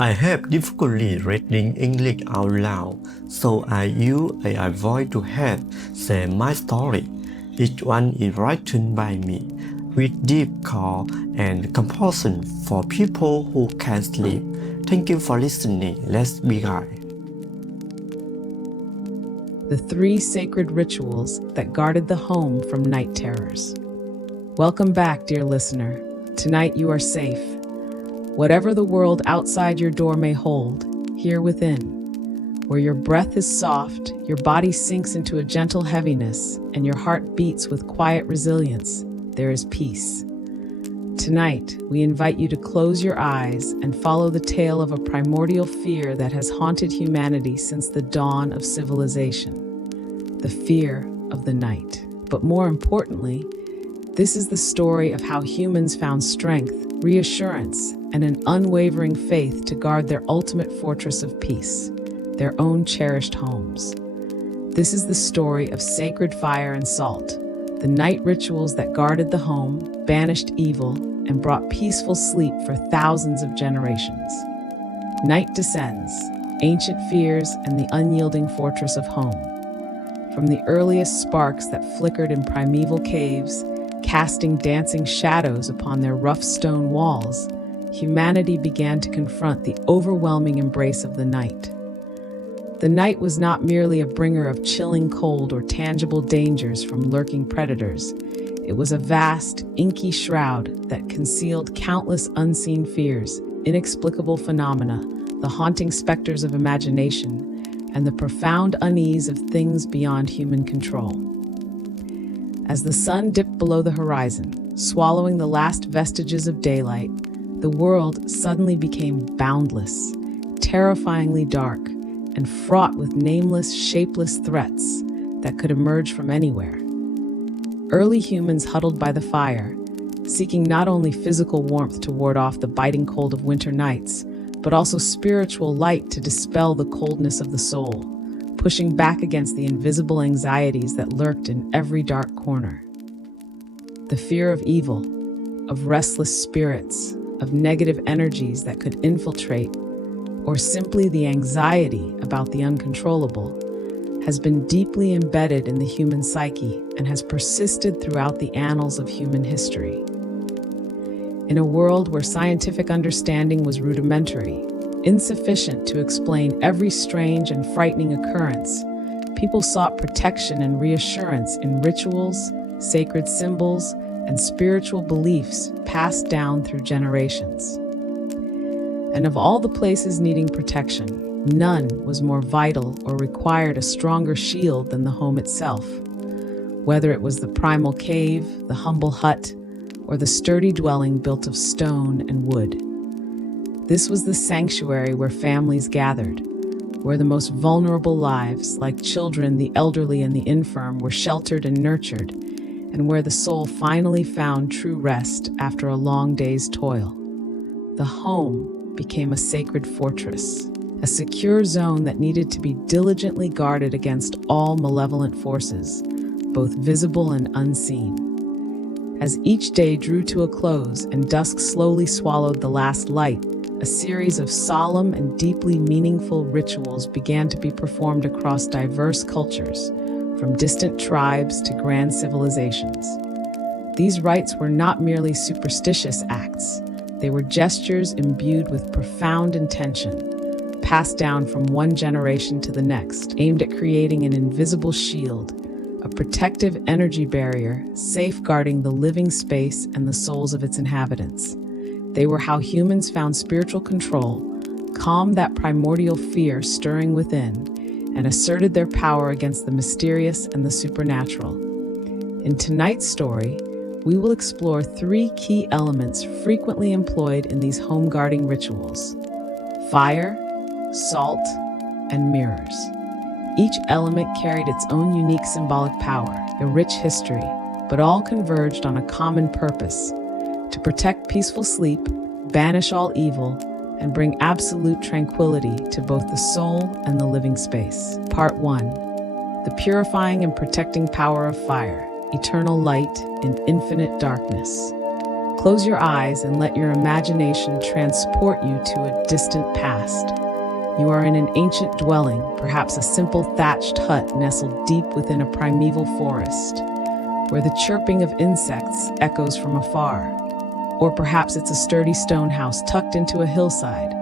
I have difficulty reading English out loud, so I use AI voice to help share my story. Each one is written by me, with deep care and compassion for people who can't sleep. Thank you for listening. Let's begin. The 3 sacred rituals that guarded the home from night terrors. Welcome back, dear listener. Tonight you are safe. Whatever the world outside your door may hold, here within, where your breath is soft, your body sinks into a gentle heaviness, and your heart beats with quiet resilience, there is peace. Tonight, we invite you to close your eyes and follow the tale of a primordial fear that has haunted humanity since the dawn of civilization. The fear of the night. But more importantly, this is the story of how humans found strength, reassurance, and an unwavering faith to guard their ultimate fortress of peace, their own cherished homes. This is the story of sacred fire and salt, the night rituals that guarded the home, banished evil, and brought peaceful sleep for thousands of generations. Night descends, ancient fears and the unyielding fortress of home. From the earliest sparks that flickered in primeval caves, casting dancing shadows upon their rough stone walls, humanity began to confront the overwhelming embrace of the night. The night was not merely a bringer of chilling cold or tangible dangers from lurking predators. It was a vast, inky shroud that concealed countless unseen fears, inexplicable phenomena, the haunting specters of imagination, and the profound unease of things beyond human control. As the sun dipped below the horizon, swallowing the last vestiges of daylight, the world suddenly became boundless, terrifyingly dark, and fraught with nameless, shapeless threats that could emerge from anywhere. Early humans huddled by the fire, seeking not only physical warmth to ward off the biting cold of winter nights, but also spiritual light to dispel the coldness of the soul, pushing back against the invisible anxieties that lurked in every dark corner. The fear of evil, of restless spirits, of negative energies that could infiltrate, or simply the anxiety about the uncontrollable, has been deeply embedded in the human psyche and has persisted throughout the annals of human history. In a world where scientific understanding was rudimentary, insufficient to explain every strange and frightening occurrence, people sought protection and reassurance in rituals, sacred symbols, and spiritual beliefs passed down through generations. And of all the places needing protection, none was more vital or required a stronger shield than the home itself. Whether it was the primal cave, the humble hut, or the sturdy dwelling built of stone and wood. This was the sanctuary where families gathered, where the most vulnerable lives, like children, the elderly, and the infirm, were sheltered and nurtured, and where the soul finally found true rest after a long day's toil. The home became a sacred fortress, a secure zone that needed to be diligently guarded against all malevolent forces, both visible and unseen. As each day drew to a close and dusk slowly swallowed the last light, a series of solemn and deeply meaningful rituals began to be performed across diverse cultures, from distant tribes to grand civilizations. These rites were not merely superstitious acts, they were gestures imbued with profound intention, passed down from one generation to the next, aimed at creating an invisible shield, a protective energy barrier safeguarding the living space and the souls of its inhabitants. They were how humans found spiritual control, calmed that primordial fear stirring within, and asserted their power against the mysterious and the supernatural. In tonight's story, we will explore 3 key elements frequently employed in these home guarding rituals: fire, salt, and mirrors. Each element carried its own unique symbolic power, a rich history, but all converged on a common purpose: to protect peaceful sleep, banish all evil, and bring absolute tranquility to both the soul and the living space. Part 1. The purifying and protecting power of fire, eternal light in infinite darkness. Close your eyes and let your imagination transport you to a distant past. You are in an ancient dwelling, perhaps a simple thatched hut nestled deep within a primeval forest, where the chirping of insects echoes from afar. Or perhaps it's a sturdy stone house tucked into a hillside,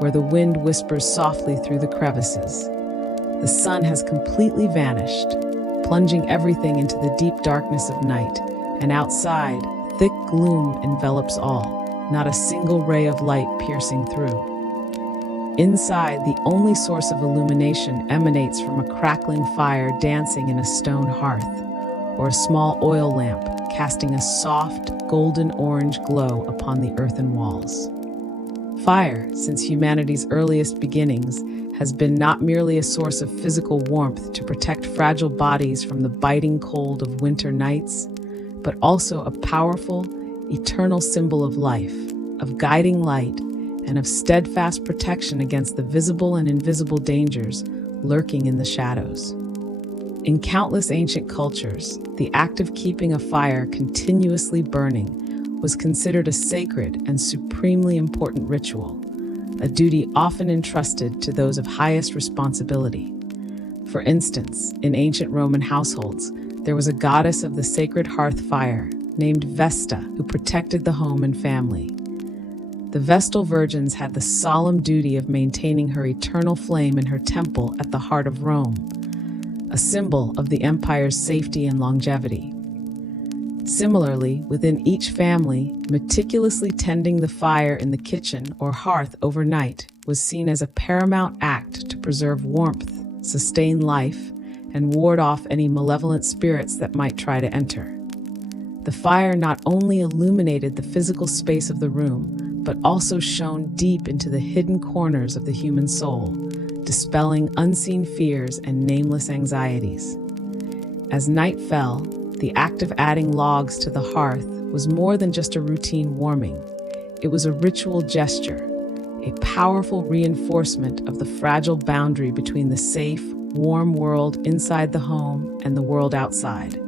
where the wind whispers softly through the crevices. The sun has completely vanished, plunging everything into the deep darkness of night, and outside, thick gloom envelops all, not a single ray of light piercing through. Inside, the only source of illumination emanates from a crackling fire dancing in a stone hearth, or a small oil lamp casting a soft, golden-orange glow upon the earthen walls. Fire, since humanity's earliest beginnings, has been not merely a source of physical warmth to protect fragile bodies from the biting cold of winter nights, but also a powerful, eternal symbol of life, of guiding light, and of steadfast protection against the visible and invisible dangers lurking in the shadows. In countless ancient cultures, the act of keeping a fire continuously burning was considered a sacred and supremely important ritual, a duty often entrusted to those of highest responsibility. For instance, in ancient Roman households, there was a goddess of the sacred hearth fire named Vesta who protected the home and family. The Vestal Virgins had the solemn duty of maintaining her eternal flame in her temple at the heart of Rome, a symbol of the empire's safety and longevity. Similarly, within each family, meticulously tending the fire in the kitchen or hearth overnight was seen as a paramount act to preserve warmth, sustain life, and ward off any malevolent spirits that might try to enter. The fire not only illuminated the physical space of the room, but also shone deep into the hidden corners of the human soul, dispelling unseen fears and nameless anxieties. As night fell, the act of adding logs to the hearth was more than just a routine warming. It was a ritual gesture, a powerful reinforcement of the fragile boundary between the safe, warm world inside the home and the world outside,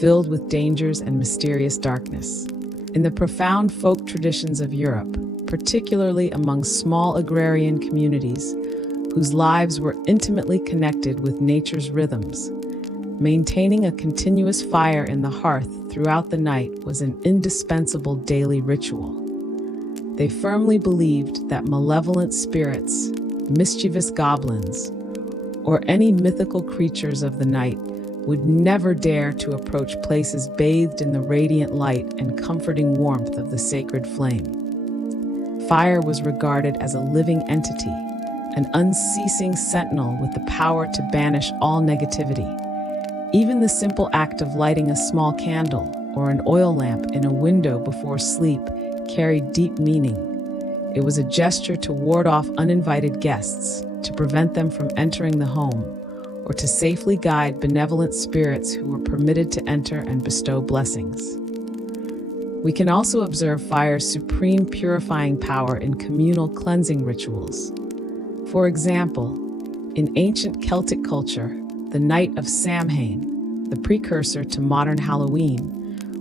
filled with dangers and mysterious darkness. In the profound folk traditions of Europe, particularly among small agrarian communities whose lives were intimately connected with nature's rhythms, maintaining a continuous fire in the hearth throughout the night was an indispensable daily ritual. They firmly believed that malevolent spirits, mischievous goblins, or any mythical creatures of the night would never dare to approach places bathed in the radiant light and comforting warmth of the sacred flame. Fire was regarded as a living entity, an unceasing sentinel with the power to banish all negativity. Even the simple act of lighting a small candle or an oil lamp in a window before sleep carried deep meaning. It was a gesture to ward off uninvited guests, to prevent them from entering the home, or to safely guide benevolent spirits who were permitted to enter and bestow blessings. We can also observe fire's supreme purifying power in communal cleansing rituals. For example, in ancient Celtic culture, the night of Samhain, the precursor to modern Halloween,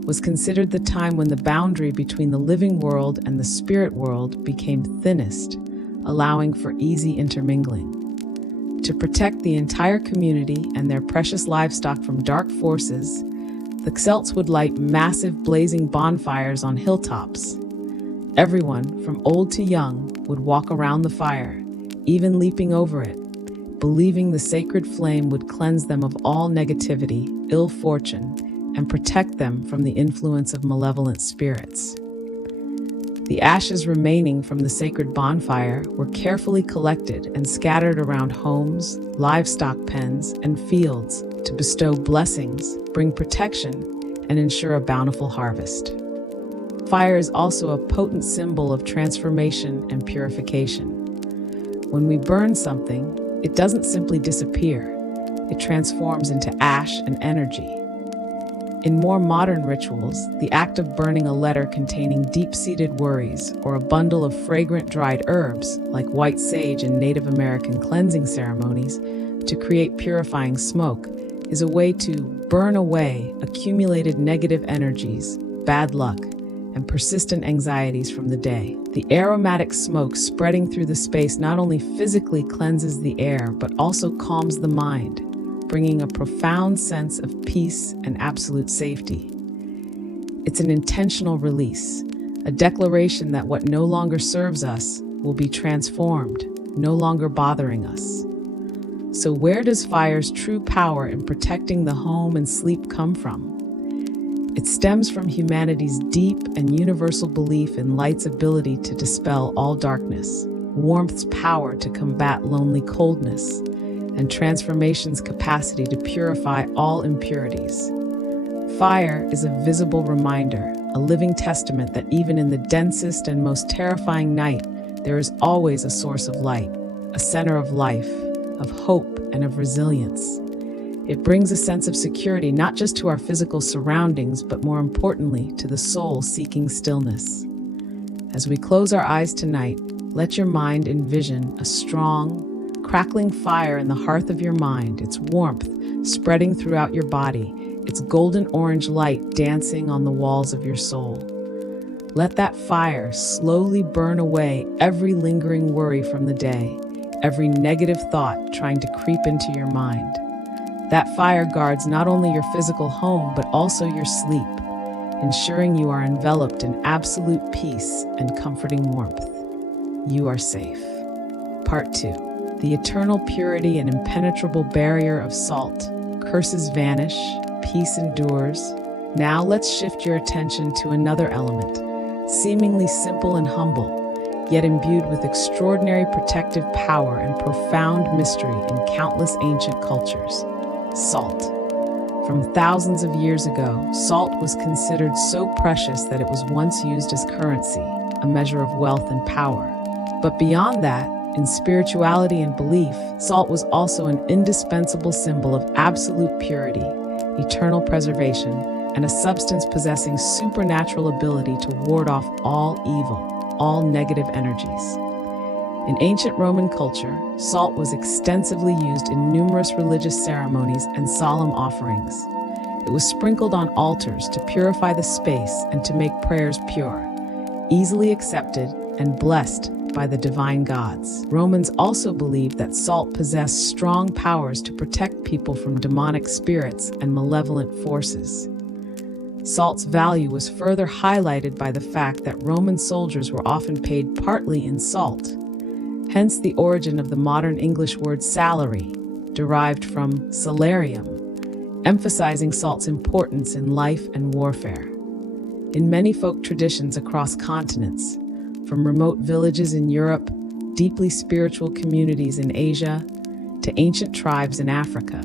was considered the time when the boundary between the living world and the spirit world became thinnest, allowing for easy intermingling. To protect the entire community and their precious livestock from dark forces, the Celts would light massive blazing bonfires on hilltops. Everyone, from old to young, would walk around the fire, even leaping over it, believing the sacred flame would cleanse them of all negativity, ill fortune, and protect them from the influence of malevolent spirits. The ashes remaining from the sacred bonfire were carefully collected and scattered around homes, livestock pens, and fields to bestow blessings, bring protection, and ensure a bountiful harvest. Fire is also a potent symbol of transformation and purification. When we burn something, it doesn't simply disappear. It transforms into ash and energy. In more modern rituals, the act of burning a letter containing deep-seated worries or a bundle of fragrant dried herbs, like white sage in Native American cleansing ceremonies, to create purifying smoke, is a way to burn away accumulated negative energies, bad luck, and persistent anxieties from the day. The aromatic smoke spreading through the space not only physically cleanses the air, but also calms the mind, bringing a profound sense of peace and absolute safety. It's an intentional release, a declaration that what no longer serves us will be transformed, no longer bothering us. So where does fire's true power in protecting the home and sleep come from? It stems from humanity's deep and universal belief in light's ability to dispel all darkness, warmth's power to combat lonely coldness, and transformation's capacity to purify all impurities. Fire is a visible reminder, a living testament that even in the densest and most terrifying night, there is always a source of light, a center of life, of hope, and of resilience. It brings a sense of security not just to our physical surroundings, but more importantly, to the soul seeking stillness. As we close our eyes tonight, let your mind envision a strong, crackling fire in the hearth of your mind, its warmth spreading throughout your body, its golden orange light dancing on the walls of your soul. Let that fire slowly burn away every lingering worry from the day, every negative thought trying to creep into your mind. That fire guards not only your physical home, but also your sleep, ensuring you are enveloped in absolute peace and comforting warmth. You are safe. Part 2. The eternal purity and impenetrable barrier of salt. Curses vanish, peace endures. Now let's shift your attention to another element, seemingly simple and humble, yet imbued with extraordinary protective power and profound mystery in countless ancient cultures. Salt. From thousands of years ago, salt was considered so precious that it was once used as currency, a measure of wealth and power. But beyond that, in spirituality and belief, salt was also an indispensable symbol of absolute purity, eternal preservation, and a substance possessing supernatural ability to ward off all evil, all negative energies. In ancient Roman culture, salt was extensively used in numerous religious ceremonies and solemn offerings. It was sprinkled on altars to purify the space and to make prayers pure, easily accepted and blessed by the divine gods. Romans also believed that salt possessed strong powers to protect people from demonic spirits and malevolent forces. Salt's value was further highlighted by the fact that Roman soldiers were often paid partly in salt. Hence the origin of the modern English word salary, derived from salarium, emphasizing salt's importance in life and warfare. In many folk traditions across continents, from remote villages in Europe, deeply spiritual communities in Asia, to ancient tribes in Africa,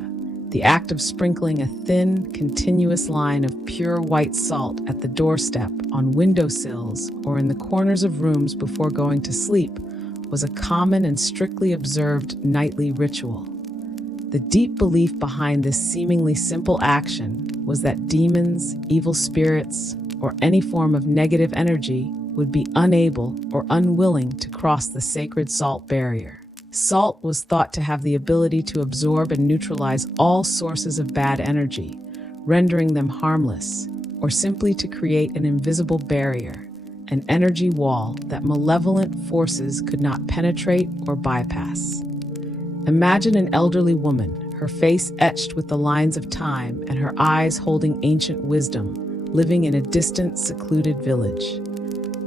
the act of sprinkling a thin, continuous line of pure white salt at the doorstep, on windowsills, or in the corners of rooms before going to sleep was a common and strictly observed nightly ritual. The deep belief behind this seemingly simple action was that demons, evil spirits, or any form of negative energy would be unable or unwilling to cross the sacred salt barrier. Salt was thought to have the ability to absorb and neutralize all sources of bad energy, rendering them harmless, or simply to create an invisible barrier, an energy wall that malevolent forces could not penetrate or bypass. Imagine an elderly woman, her face etched with the lines of time and her eyes holding ancient wisdom, living in a distant, secluded village.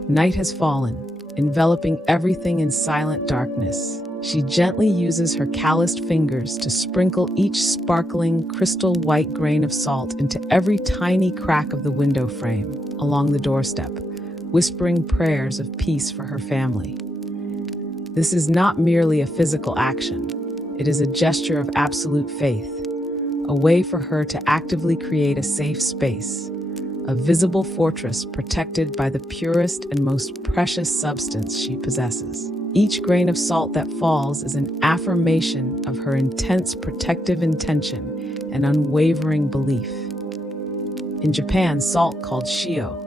Night has fallen, enveloping everything in silent darkness. She gently uses her calloused fingers to sprinkle each sparkling, crystal white grain of salt into every tiny crack of the window frame along the doorstep, whispering prayers of peace for her family. This is not merely a physical action. It is a gesture of absolute faith, a way for her to actively create a safe space, a visible fortress protected by the purest and most precious substance she possesses. Each grain of salt that falls is an affirmation of her intense protective intention and unwavering belief. In Japan, salt, called shio,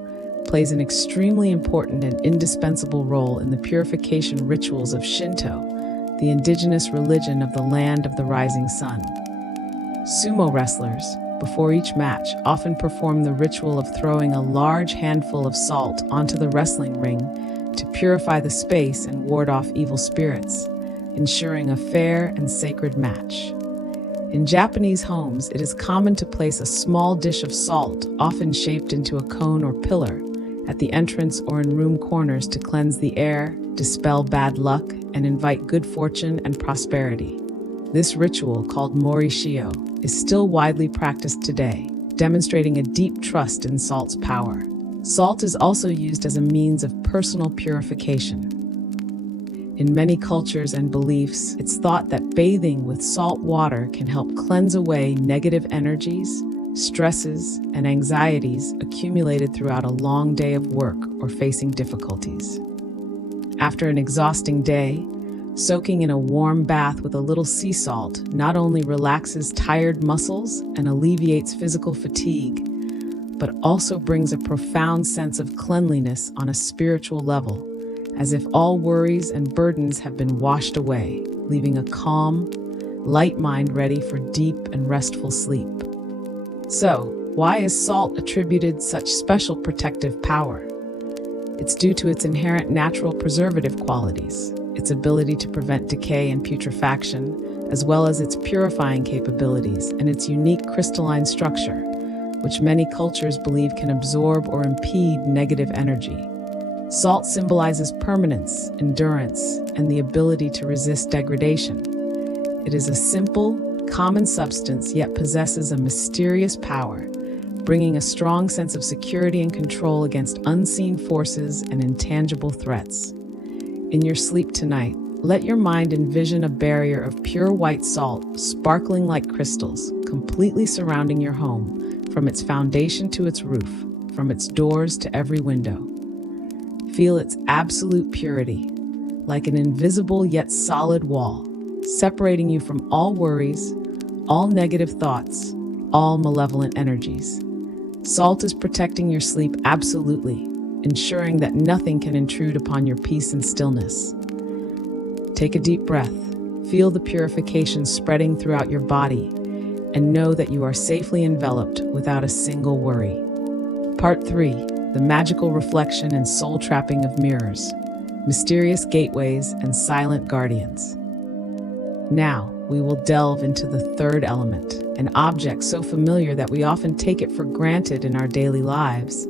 plays an extremely important and indispensable role in the purification rituals of Shinto, the indigenous religion of the land of the rising sun. Sumo wrestlers, before each match, often perform the ritual of throwing a large handful of salt onto the wrestling ring to purify the space and ward off evil spirits, ensuring a fair and sacred match. In Japanese homes, it is common to place a small dish of salt, often shaped into a cone or pillar, at the entrance or in room corners to cleanse the air, dispel bad luck, and invite good fortune and prosperity. This ritual, called morishio, is still widely practiced today, demonstrating a deep trust in salt's power. Salt is also used as a means of personal purification. In many cultures and beliefs, it's thought that bathing with salt water can help cleanse away negative energies, stresses, and anxieties accumulated throughout a long day of work or facing difficulties. After an exhausting day, soaking in a warm bath with a little sea salt not only relaxes tired muscles and alleviates physical fatigue, but also brings a profound sense of cleanliness on a spiritual level, as if all worries and burdens have been washed away, leaving a calm, light mind ready for deep and restful sleep. So, why is salt attributed such special protective power? It's due to its inherent natural preservative qualities, its ability to prevent decay and putrefaction, as well as its purifying capabilities and its unique crystalline structure, which many cultures believe can absorb or impede negative energy. Salt symbolizes permanence, endurance, and the ability to resist degradation. It is a simple, common substance, yet possesses a mysterious power, bringing a strong sense of security and control against unseen forces and intangible threats. In your sleep tonight, let your mind envision a barrier of pure white salt, sparkling like crystals, completely surrounding your home, from its foundation to its roof, from its doors to every window. Feel its absolute purity, like an invisible yet solid wall, separating you from all worries, all negative thoughts, all malevolent energies. Salt is protecting your sleep absolutely, ensuring that nothing can intrude upon your peace and stillness. Take a deep breath, feel the purification spreading throughout your body, and know that you are safely enveloped without a single worry. Part 3. The magical reflection and soul trapping of mirrors, mysterious gateways and silent guardians. Now, we will delve into the third element, an object so familiar that we often take it for granted in our daily lives,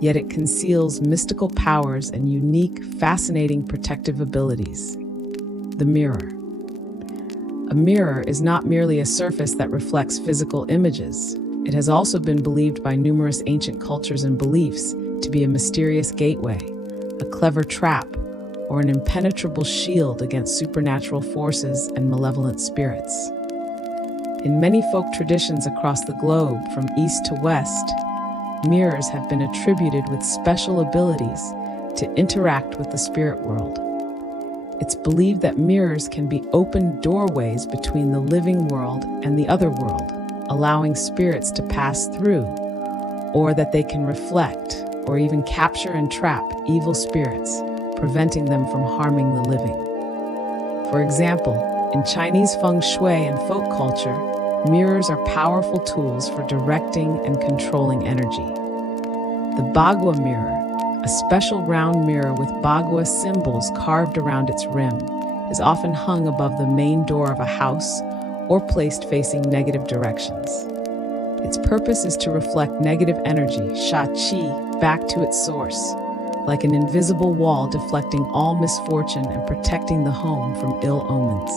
yet it conceals mystical powers and unique, fascinating protective abilities. The mirror. A mirror is not merely a surface that reflects physical images. It has also been believed by numerous ancient cultures and beliefs to be a mysterious gateway, a clever trap, or an impenetrable shield against supernatural forces and malevolent spirits. In many folk traditions across the globe, from east to west, mirrors have been attributed with special abilities to interact with the spirit world. It's believed that mirrors can be open doorways between the living world and the other world, allowing spirits to pass through, or that they can reflect or even capture and trap evil spirits, preventing them from harming the living. For example, in Chinese feng shui and folk culture, mirrors are powerful tools for directing and controlling energy. The Bagua mirror, a special round mirror with Bagua symbols carved around its rim, is often hung above the main door of a house or placed facing negative directions. Its purpose is to reflect negative energy, sha qi, back to its source, like an invisible wall deflecting all misfortune and protecting the home from ill omens.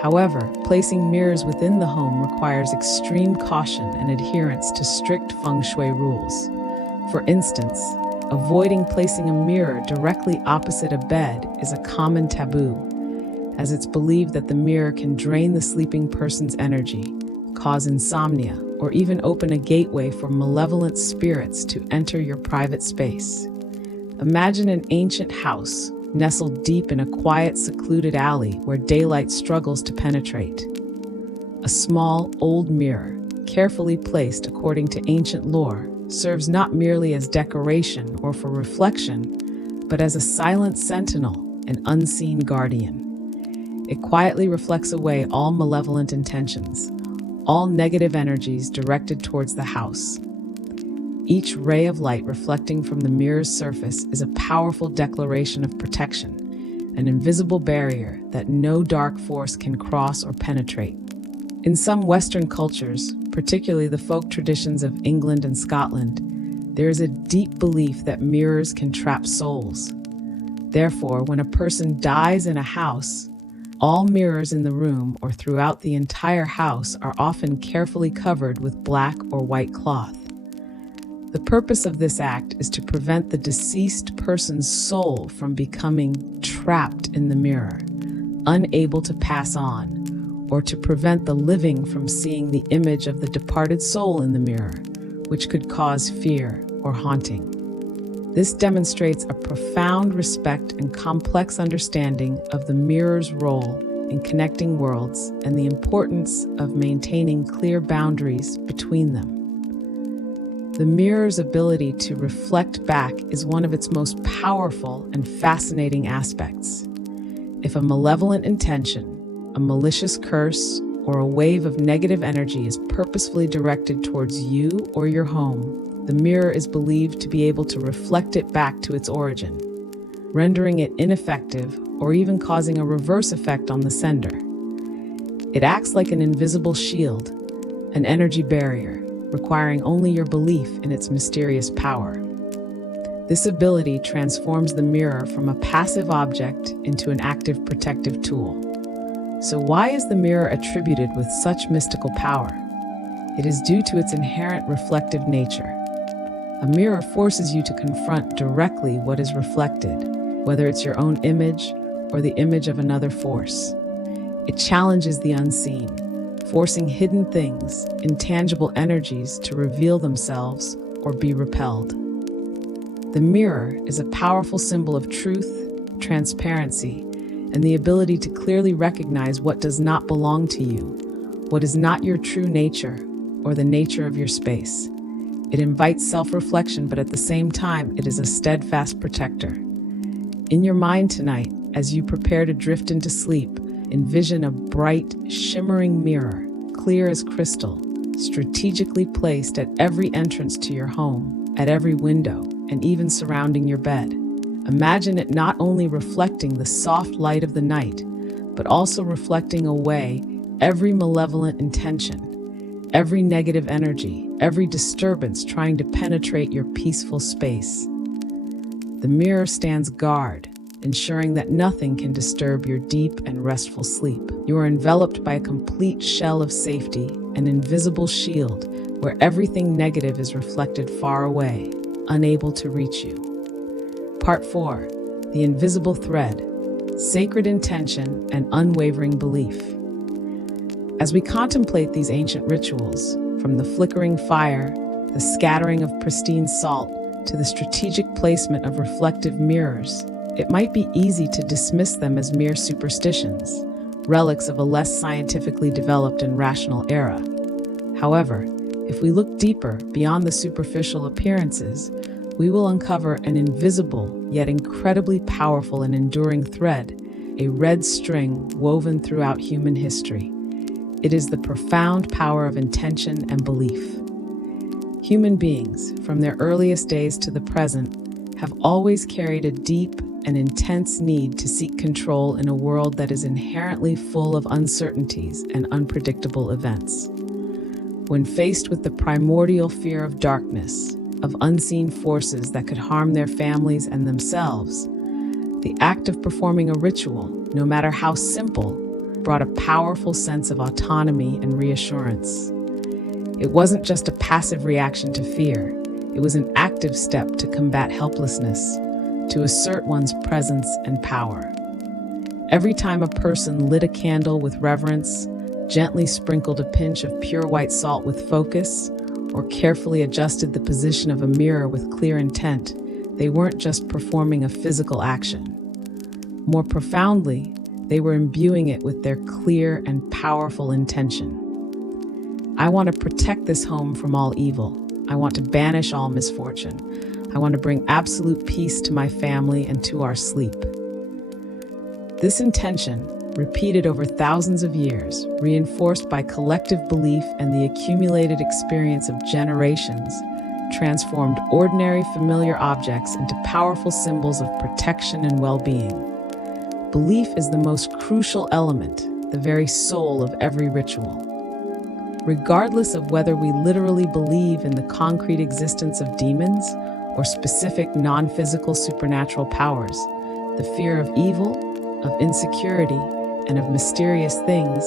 However, placing mirrors within the home requires extreme caution and adherence to strict feng shui rules. For instance, avoiding placing a mirror directly opposite a bed is a common taboo, as it's believed that the mirror can drain the sleeping person's energy, cause insomnia, or even open a gateway for malevolent spirits to enter your private space. Imagine an ancient house nestled deep in a quiet, secluded alley where daylight struggles to penetrate. A small, old mirror, carefully placed according to ancient lore, serves not merely as decoration or for reflection, but as a silent sentinel, an unseen guardian. It quietly reflects away all malevolent intentions, all negative energies directed towards the house. Each ray of light reflecting from the mirror's surface is a powerful declaration of protection, an invisible barrier that no dark force can cross or penetrate. In some Western cultures, particularly the folk traditions of England and Scotland, there is a deep belief that mirrors can trap souls. Therefore, when a person dies in a house, all mirrors in the room or throughout the entire house are often carefully covered with black or white cloth. The purpose of this act is to prevent the deceased person's soul from becoming trapped in the mirror, unable to pass on, or to prevent the living from seeing the image of the departed soul in the mirror, which could cause fear or haunting. This demonstrates a profound respect and complex understanding of the mirror's role in connecting worlds and the importance of maintaining clear boundaries between them. The mirror's ability to reflect back is one of its most powerful and fascinating aspects. If a malevolent intention, a malicious curse, or a wave of negative energy is purposefully directed towards you or your home, the mirror is believed to be able to reflect it back to its origin, rendering it ineffective or even causing a reverse effect on the sender. It acts like an invisible shield, an energy barrier, requiring only your belief in its mysterious power. This ability transforms the mirror from a passive object into an active protective tool. So why is the mirror attributed with such mystical power? It is due to its inherent reflective nature. A mirror forces you to confront directly what is reflected, whether it's your own image or the image of another force. It challenges the unseen, forcing hidden things, intangible energies to reveal themselves or be repelled. The mirror is a powerful symbol of truth, transparency, and the ability to clearly recognize what does not belong to you, what is not your true nature, or the nature of your space. It invites self-reflection, but at the same time, it is a steadfast protector. In your mind tonight, as you prepare to drift into sleep, envision a bright, shimmering mirror, clear as crystal, strategically placed at every entrance to your home, at every window, and even surrounding your bed. Imagine it not only reflecting the soft light of the night, but also reflecting away every malevolent intention, every negative energy, every disturbance trying to penetrate your peaceful space. The mirror stands guard, ensuring that nothing can disturb your deep and restful sleep. You are enveloped by a complete shell of safety, an invisible shield where everything negative is reflected far away, unable to reach you. Part 4. The Invisible Thread, Sacred Intention and Unwavering Belief. As we contemplate these ancient rituals, from the flickering fire, the scattering of pristine salt, to the strategic placement of reflective mirrors, it might be easy to dismiss them as mere superstitions, relics of a less scientifically developed and rational era. However, if we look deeper beyond the superficial appearances, we will uncover an invisible yet incredibly powerful and enduring thread, a red string woven throughout human history. It is the profound power of intention and belief. Human beings, from their earliest days to the present, have always carried a deep and intense need to seek control in a world that is inherently full of uncertainties and unpredictable events. When faced with the primordial fear of darkness, of unseen forces that could harm their families and themselves, the act of performing a ritual, no matter how simple, brought a powerful sense of autonomy and reassurance. It wasn't just a passive reaction to fear, it was an active step to combat helplessness, to assert one's presence and power. Every time a person lit a candle with reverence, gently sprinkled a pinch of pure white salt with focus, or carefully adjusted the position of a mirror with clear intent, they weren't just performing a physical action. More profoundly, they were imbuing it with their clear and powerful intention. I want to protect this home from all evil. I want to banish all misfortune. I want to bring absolute peace to my family and to our sleep. This intention, repeated over thousands of years, reinforced by collective belief and the accumulated experience of generations, transformed ordinary familiar objects into powerful symbols of protection and well-being. Belief is the most crucial element, the very soul of every ritual. Regardless of whether we literally believe in the concrete existence of demons or specific non-physical supernatural powers, the fear of evil, of insecurity, and of mysterious things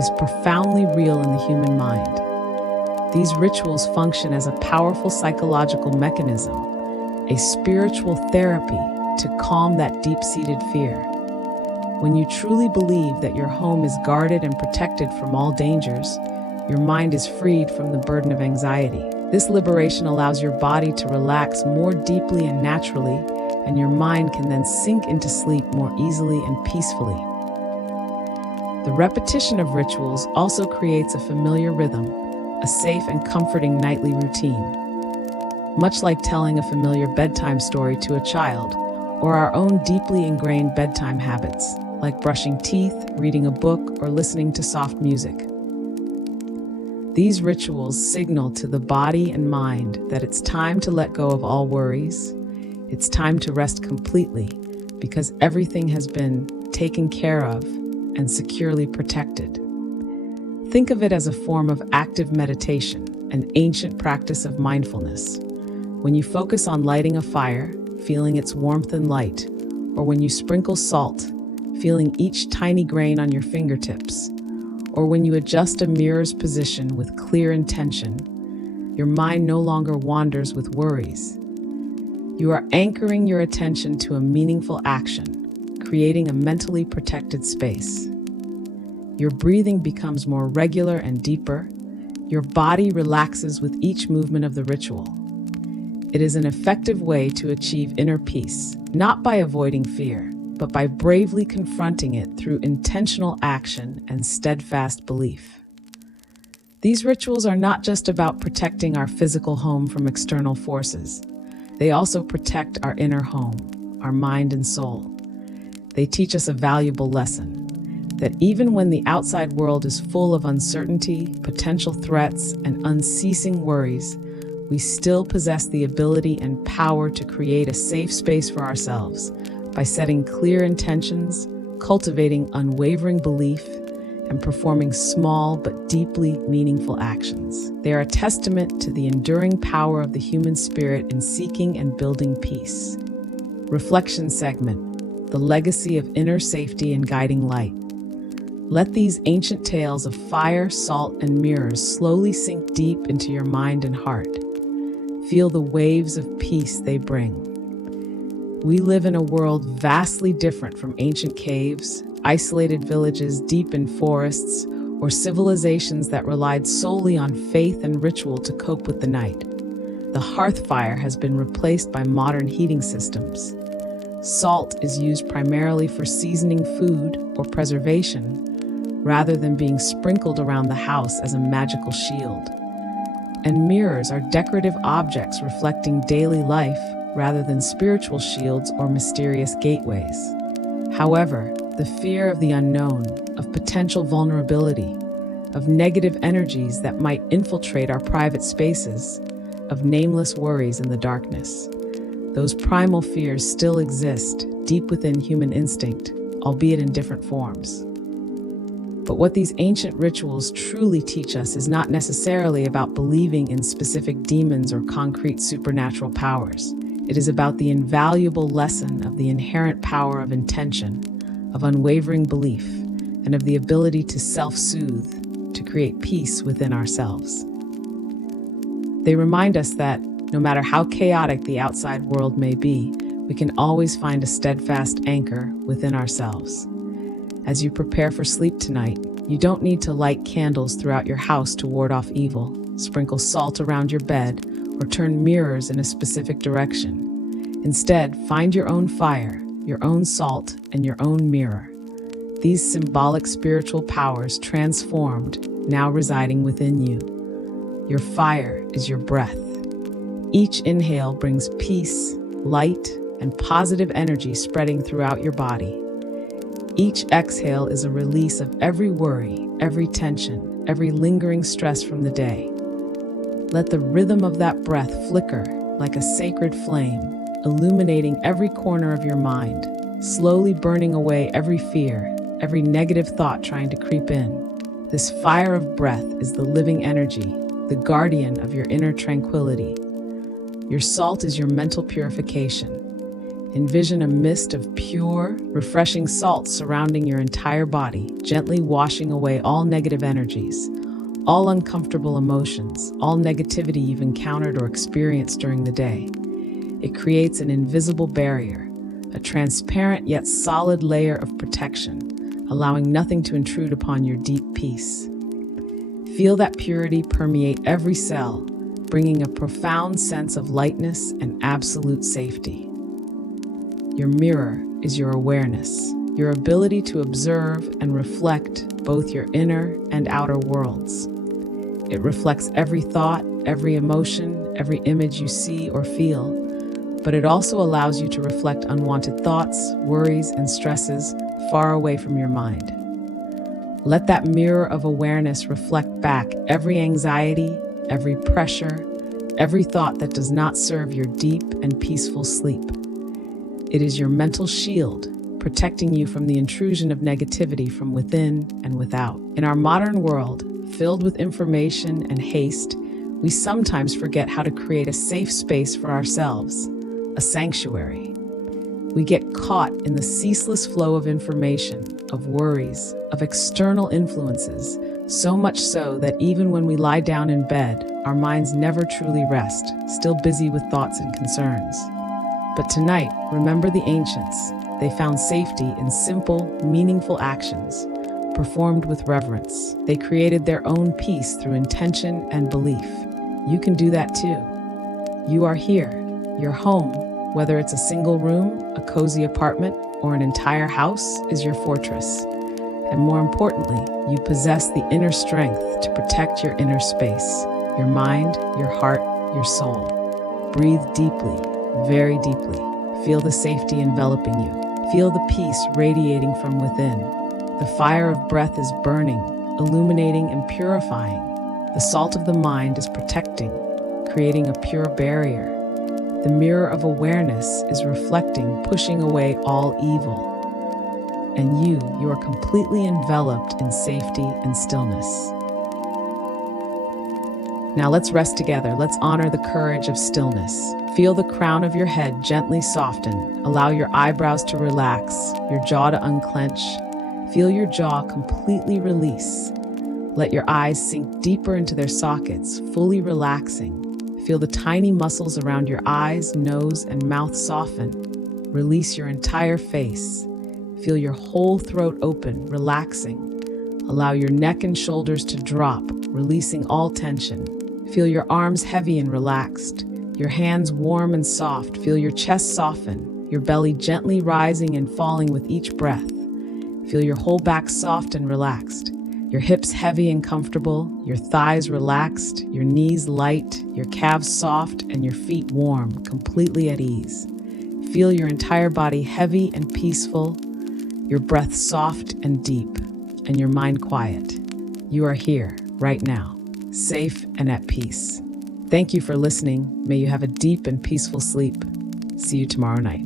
is profoundly real in the human mind. These rituals function as a powerful psychological mechanism, a spiritual therapy to calm that deep-seated fear. When you truly believe that your home is guarded and protected from all dangers, your mind is freed from the burden of anxiety. This liberation allows your body to relax more deeply and naturally, and your mind can then sink into sleep more easily and peacefully. The repetition of rituals also creates a familiar rhythm, a safe and comforting nightly routine. Much like telling a familiar bedtime story to a child, or our own deeply ingrained bedtime habits, like brushing teeth, reading a book, or listening to soft music. These rituals signal to the body and mind that it's time to let go of all worries. It's time to rest completely, because everything has been taken care of and securely protected. Think of it as a form of active meditation, an ancient practice of mindfulness. When you focus on lighting a fire, feeling its warmth and light, or when you sprinkle salt, feeling each tiny grain on your fingertips, or when you adjust a mirror's position with clear intention, your mind no longer wanders with worries. You are anchoring your attention to a meaningful action, creating a mentally protected space. Your breathing becomes more regular and deeper. Your body relaxes with each movement of the ritual. It is an effective way to achieve inner peace, not by avoiding fear, but by bravely confronting it through intentional action and steadfast belief. These rituals are not just about protecting our physical home from external forces. They also protect our inner home, our mind and soul. They teach us a valuable lesson, that even when the outside world is full of uncertainty, potential threats, and unceasing worries, we still possess the ability and power to create a safe space for ourselves by setting clear intentions, cultivating unwavering belief, and performing small but deeply meaningful actions. They are a testament to the enduring power of the human spirit in seeking and building peace. Reflection segment: the legacy of inner safety and guiding light. Let these ancient tales of fire, salt, and mirrors slowly sink deep into your mind and heart. Feel the waves of peace they bring. We live in a world vastly different from ancient caves, isolated villages deep in forests, or civilizations that relied solely on faith and ritual to cope with the night. The hearth fire has been replaced by modern heating systems. Salt is used primarily for seasoning food or preservation, rather than being sprinkled around the house as a magical shield. And mirrors are decorative objects reflecting daily life rather than spiritual shields or mysterious gateways. However, the fear of the unknown, of potential vulnerability, of negative energies that might infiltrate our private spaces, of nameless worries in the darkness. Those primal fears still exist deep within human instinct, albeit in different forms. But what these ancient rituals truly teach us is not necessarily about believing in specific demons or concrete supernatural powers. It is about the invaluable lesson of the inherent power of intention, of unwavering belief, and of the ability to self-soothe, to create peace within ourselves. They remind us that, no matter how chaotic the outside world may be, we can always find a steadfast anchor within ourselves. As you prepare for sleep tonight, you don't need to light candles throughout your house to ward off evil, sprinkle salt around your bed, or turn mirrors in a specific direction. Instead, find your own fire, your own salt, and your own mirror. These symbolic spiritual powers transformed, now residing within you. Your fire is your breath. Each inhale brings peace, light, and positive energy spreading throughout your body. Each exhale is a release of every worry, every tension, every lingering stress from the day. Let the rhythm of that breath flicker like a sacred flame, illuminating every corner of your mind, slowly burning away every fear, every negative thought trying to creep in. This fire of breath is the living energy, the guardian of your inner tranquility. Your salt is your mental purification. Envision a mist of pure, refreshing salt surrounding your entire body, gently washing away all negative energies, all uncomfortable emotions, all negativity you've encountered or experienced during the day. It creates an invisible barrier, a transparent yet solid layer of protection, allowing nothing to intrude upon your deep peace. Feel that purity permeate every cell, bringing a profound sense of lightness and absolute safety. Your mirror is your awareness, your ability to observe and reflect both your inner and outer worlds. It reflects every thought, every emotion, every image you see or feel, but it also allows you to reflect unwanted thoughts, worries, and stresses far away from your mind. Let that mirror of awareness reflect back every anxiety, every pressure, every thought that does not serve your deep and peaceful sleep. It is your mental shield, protecting you from the intrusion of negativity from within and without. In our modern world, filled with information and haste, we sometimes forget how to create a safe space for ourselves, a sanctuary. We get caught in the ceaseless flow of information, of worries, of external influences, so much so that even when we lie down in bed, our minds never truly rest, still busy with thoughts and concerns. But tonight, remember the ancients. They found safety in simple, meaningful actions, performed with reverence. They created their own peace through intention and belief. You can do that too. You are here. Your home, whether it's a single room, a cozy apartment, or an entire house, is your fortress. And more importantly, you possess the inner strength to protect your inner space, your mind, your heart, your soul. Breathe deeply. Very deeply. Feel the safety enveloping you. Feel the peace radiating from within. The fire of breath is burning, illuminating and purifying. The salt of the mind is protecting, creating a pure barrier. The mirror of awareness is reflecting, pushing away all evil. And you are completely enveloped in safety and stillness. Now let's rest together. Let's honor the courage of stillness. Feel the crown of your head gently soften. Allow your eyebrows to relax, your jaw to unclench. Feel your jaw completely release. Let your eyes sink deeper into their sockets, fully relaxing. Feel the tiny muscles around your eyes, nose, and mouth soften. Release your entire face. Feel your whole throat open, relaxing. Allow your neck and shoulders to drop, releasing all tension. Feel your arms heavy and relaxed. Your hands warm and soft. Feel your chest soften, your belly gently rising and falling with each breath. Feel your whole back soft and relaxed. Your hips heavy and comfortable, your thighs relaxed, your knees light, your calves soft, and your feet warm, completely at ease. Feel your entire body heavy and peaceful, your breath soft and deep, and your mind quiet. You are here, right now, safe and at peace. Thank you for listening. May you have a deep and peaceful sleep. See you tomorrow night.